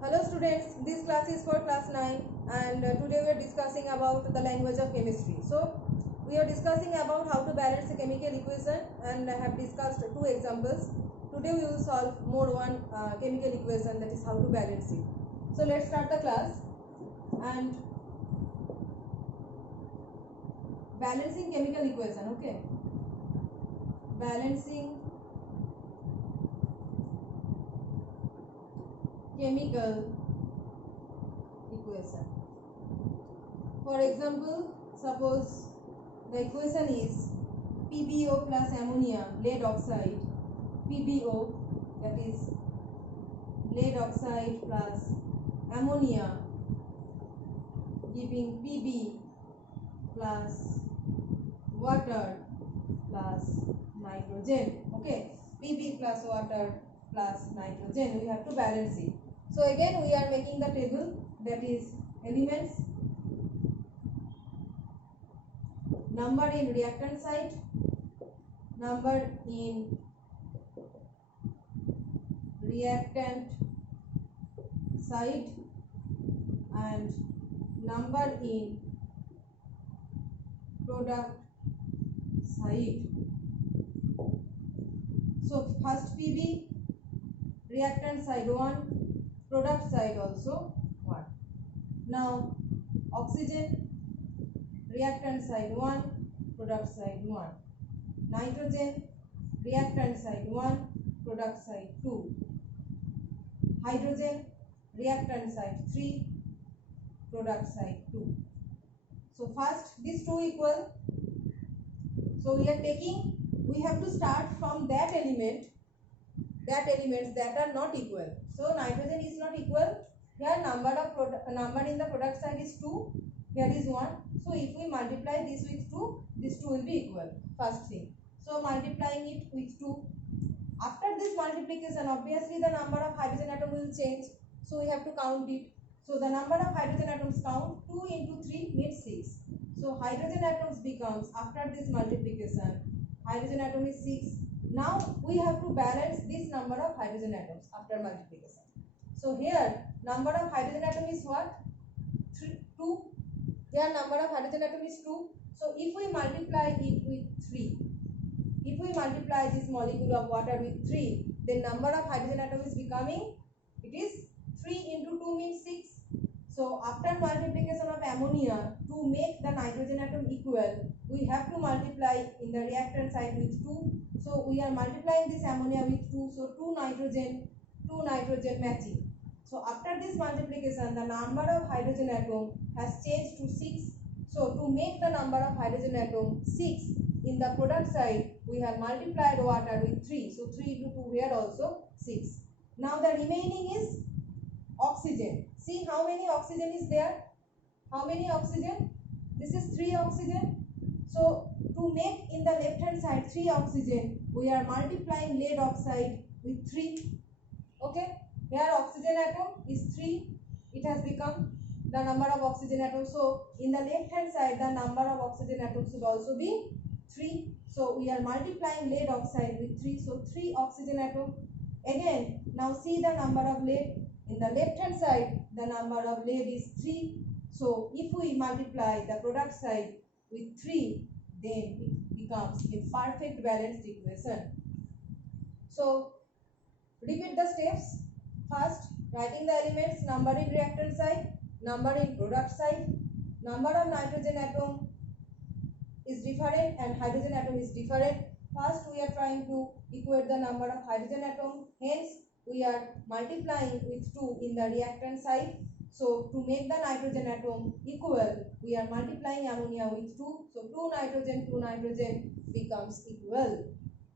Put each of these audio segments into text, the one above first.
Hello students, this class is for class 9 and today we are discussing about the language of chemistry. So we are discussing about how to balance a chemical equation and have discussed two examples. Today we will solve more one chemical equation, that is how to balance it. So let's start the class. And balancing chemical equation, okay? Balancing chemical equation. For example, suppose the equation is PbO plus ammonia lead oxide, PbO, that is lead oxide plus ammonia giving Pb plus water plus nitrogen. Okay, Pb plus water plus nitrogen, we have to balance it. So again we are making the table, that is elements, number in reactant site, number in reactant site, and number in product site. So first Pb, reactant side 1, product side also 1. Now oxygen, reactant side 1, product side 1. Nitrogen, reactant side 1, product side 2. Hydrogen, reactant side 3, product side 2. So first these two equal. So we have to start from that elements that are not equal. So nitrogen is not equal. Here number in the product side is 2. Here is 1. So if we multiply this with 2, this 2 will be equal. First thing. So multiplying it with 2. After this multiplication, obviously the number of hydrogen atom will change. So we have to count it. So the number of hydrogen atoms count, 2 into 3 means 6. So hydrogen atoms becomes, after this multiplication, hydrogen atom is 6. Now we have to balance this number of hydrogen atoms after multiplication. So here number of hydrogen atom is what? 2. Here number of hydrogen atom is 2. So if we multiply it with 3, if we multiply this molecule of water with 3, then number of hydrogen atom is becoming, it is 3 into 2 means 6. So after multiplication of ammonia, to make the nitrogen atom equal, we have to multiply in the reactant side with 2. So we are multiplying this ammonia with 2. So 2 nitrogen matching. So after this multiplication, the number of hydrogen atom has changed to 6. So to make the number of hydrogen atom 6, in the product side, we have multiplied water with 3. So 3 into 2 here also 6. Now the remaining is oxygen. See how many oxygen is there? How many oxygen? This is 3 oxygen. So to make in the left hand side 3 oxygen, we are multiplying lead oxide with 3. Okay. Here oxygen atom is 3. It has become the number of oxygen atoms. So in the left hand side, the number of oxygen atoms should also be 3. So we are multiplying lead oxide with 3. So 3 oxygen atom. Again, now see the number of lead. In the left hand side, the number of lead is 3. So if we multiply the product side with 3, then it becomes a perfect balanced equation. So repeat the steps. First, writing the elements, number in reactant side, number in product side, number of nitrogen atom is different and hydrogen atom is different. First, we are trying to equate the number of hydrogen atom. Hence, we are multiplying with 2 in the reactant side. So to make the nitrogen atom equal, we are multiplying ammonia with 2. So 2 nitrogen becomes equal.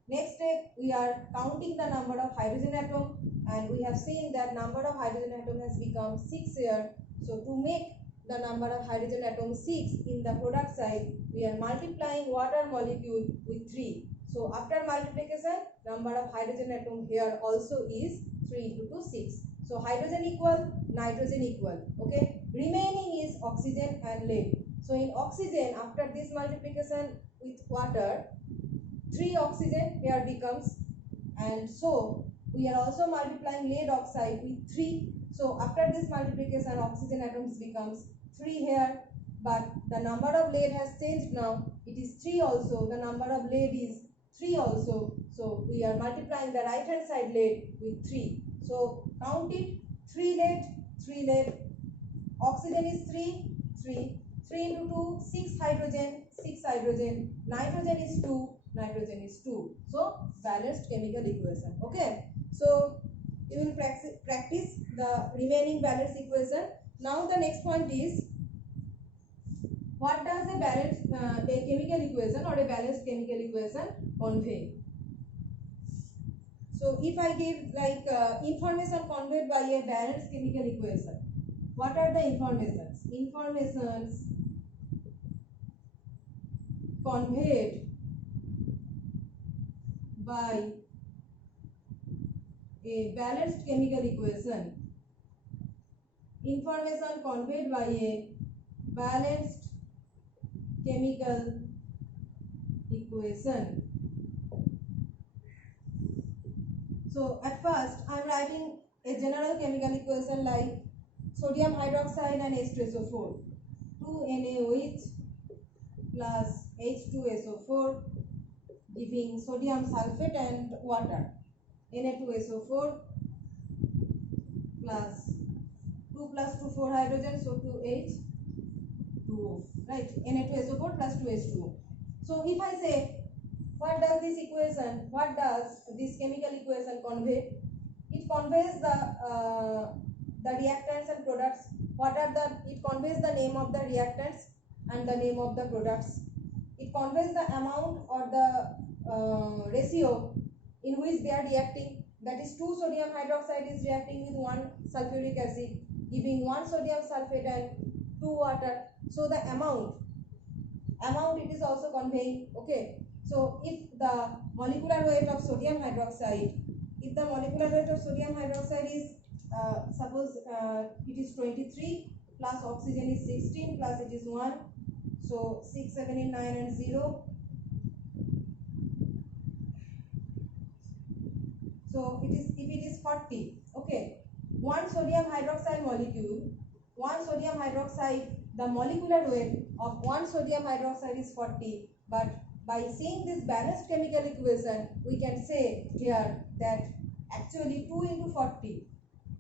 Next step, we are counting the number of hydrogen atom, and we have seen that number of hydrogen atom has become 6 here. So to make the number of hydrogen atom 6 in the product side, we are multiplying water molecule with 3. So after multiplication, number of hydrogen atom here also is 3 into 2, 6. So hydrogen equal, nitrogen equal. Okay. Remaining is oxygen and lead. So in oxygen, after this multiplication with water, 3 oxygen here becomes, and so we are also multiplying lead oxide with 3. So after this multiplication, oxygen atoms becomes 3 here, but the number of lead has changed now. It is 3 also. The number of lead is 3 also. So we are multiplying the right hand side lead with 3. So count it. 3 lead, 3 lead. Oxygen is 3, 3. 3 into 2, 6 hydrogen, 6 hydrogen. Nitrogen is 2, nitrogen is 2. So balanced chemical equation. Okay. So you will practice the remaining balanced equation. Now the next point is, what does a balanced a chemical equation or a balanced chemical equation convey? So if I give like information conveyed by a balanced chemical equation, what are the informations? Informations conveyed by a balanced chemical equation. Information conveyed by a balanced chemical equation. So at first I am writing a general chemical equation like sodium hydroxide and H2SO4, 2NaOH plus H2SO4 giving sodium sulfate and water, Na2SO4 plus 2 plus 2 4 hydrogen, so 2H2O, right? Na2SO4 plus 2H2O. So if I say, what does this chemical equation convey? It conveys the reactants and products. It conveys the name of the reactants and the name of the products. It conveys the amount or the ratio in which they are reacting. That is, 2 sodium hydroxide is reacting with 1 sulfuric acid, giving 1 sodium sulfate and 2 water. So the amount it is also conveying. Okay. So if the molecular weight of sodium hydroxide, is suppose it is 23 plus oxygen is 16 plus it is 1, so 6 7 8 9 and 0. So if it is 40, okay, 1 sodium hydroxide molecule, the molecular weight of 1 sodium hydroxide is 40, but by seeing this balanced chemical equation, we can say here that actually 2 into 40.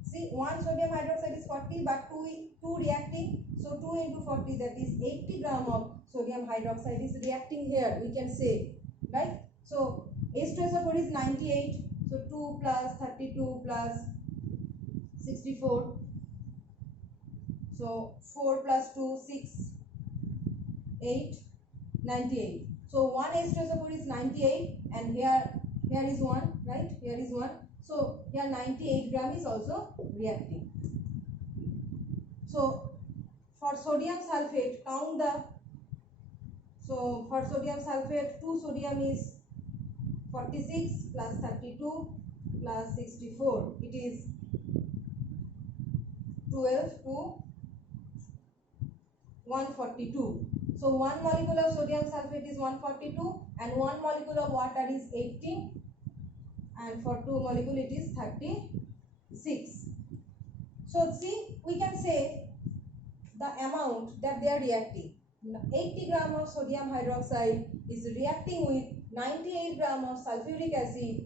See, 1 sodium hydroxide is 40, but 2 reacting, so 2 into 40, that is 80 gram of sodium hydroxide is reacting here, we can say, right? So H2SO4 is 98, so 2 plus 32 plus 64, so 4 plus 2 6 8 98. So 1 H2SO4 is 98, and here is 1, right? Here is 1. So here 98 gram is also reacting. So for sodium sulfate, count the, so for sodium sulfate, 2 sodium is 46 plus 32 plus 64. It is 12 to 142. So 1 molecule of sodium sulfate is 142 and 1 molecule of water is 18, and for 2 molecule it is 36. So see, we can say the amount that they are reacting. 80 gram of sodium hydroxide is reacting with 98 gram of sulfuric acid,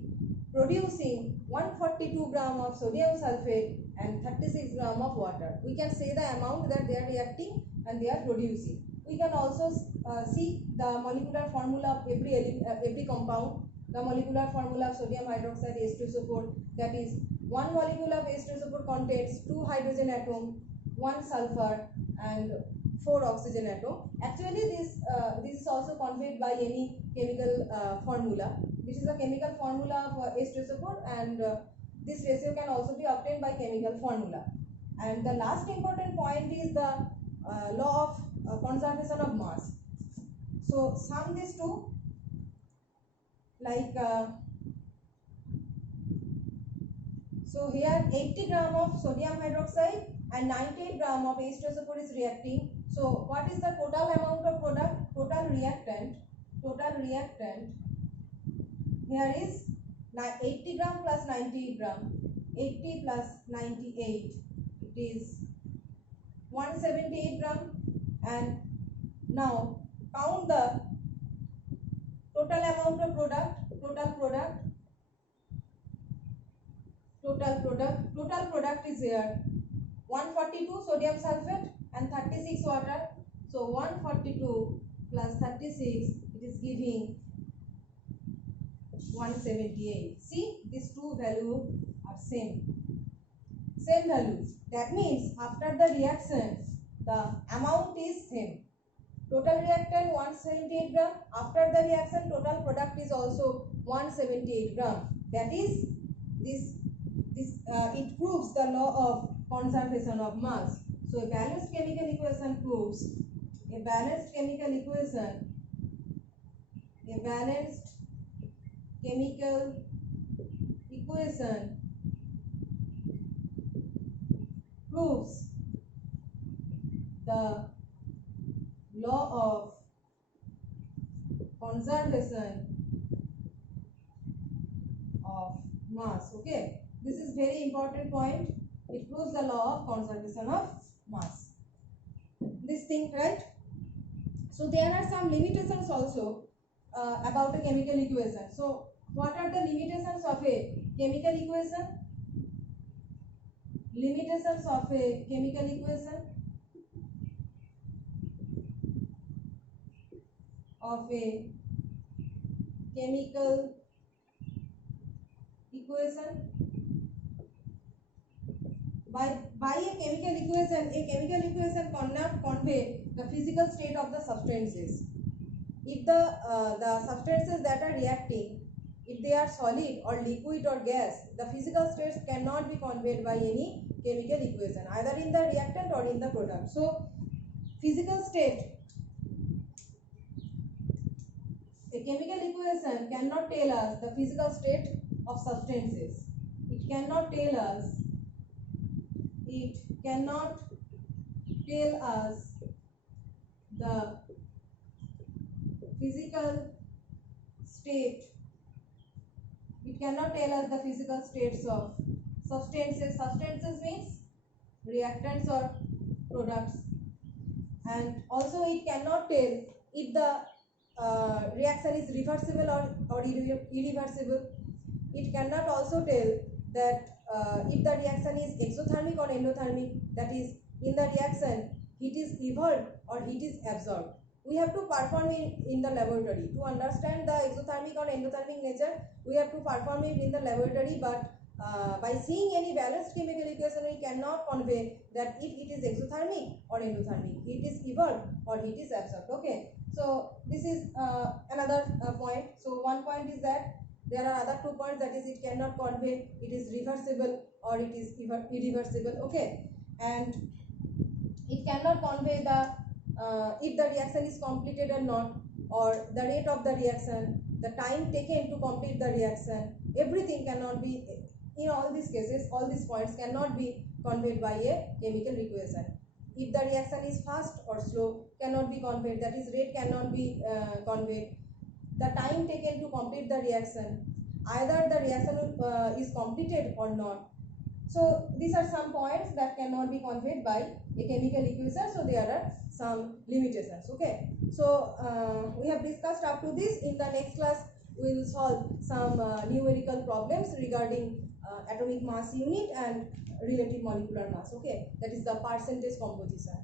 producing 142 gram of sodium sulfate and 36 gram of water. We can say the amount that they are reacting and they are producing. We can also see the molecular formula of every compound. The molecular formula of sodium hydroxide H2SO4, that is, 1 molecule of H2SO4 contains 2 hydrogen atom, 1 sulfur and 4 oxygen atom. Actually this is also conveyed by any chemical formula. This is the chemical formula of H2SO4, and this ratio can also be obtained by chemical formula. And the last important point is the law of conservation of mass. So sum these two, like so here 80 gram of sodium hydroxide and 98 gram of H2SO4 is reacting. So what is the total amount of product? Total reactant here is 80 gram plus 98 gram. 80 plus 98 it is 178 gram. And now count the total amount of total product is here 142 sodium sulfate and 36 water. So 142 plus 36, it is giving 178. See, these two values are same values. That means after the reaction the amount is same. Total reactant 178 gram. After the reaction total product is also 178 gram. That is this it proves the law of conservation of mass. So a balanced chemical equation proves a balanced chemical equation proves the law of conservation of mass. Okay, this is very important point. It proves the law of conservation of mass. This thing, right? So there are some limitations also about a chemical equation. So what are the limitations of a chemical equation? Limitations of a chemical equation by a chemical equation cannot convey the physical state of the substances. If the substances that are reacting, if they are solid or liquid or gas, the physical states cannot be conveyed by any chemical equation, either in the reactant or in the product. So physical state, a chemical equation cannot tell us the physical state of substances. It cannot tell us the physical state. It cannot tell us the physical states of substances. Substances means reactants or products. And also it cannot tell if the reaction is reversible or irreversible. It cannot also tell that if the reaction is exothermic or endothermic, that is, in the reaction heat is evolved or heat is absorbed. We have to perform it in the laboratory. To understand the exothermic or endothermic nature, we have to perform it in the laboratory, but by seeing any balanced chemical equation, we cannot convey that if it is exothermic or endothermic, heat is evolved or heat is absorbed. Okay, so this is another point. So one point is that there are other 2 points, that is, it cannot convey it is reversible or it is irreversible. Okay, and it cannot convey the if the reaction is completed or not, or the rate of the reaction, the time taken to complete the reaction. Everything cannot be, in all these cases, all these points cannot be conveyed by a chemical equation. If the reaction is fast or slow, cannot be conveyed, that is, rate cannot be conveyed. The time taken to complete the reaction, either the reaction is completed or not. So these are some points that cannot be conveyed by a chemical equation. So there are some limitations. Okay, so we have discussed up to this. In the next class we will solve some numerical problems regarding atomic mass unit and relative molecular mass. Okay, that is the percentage composition.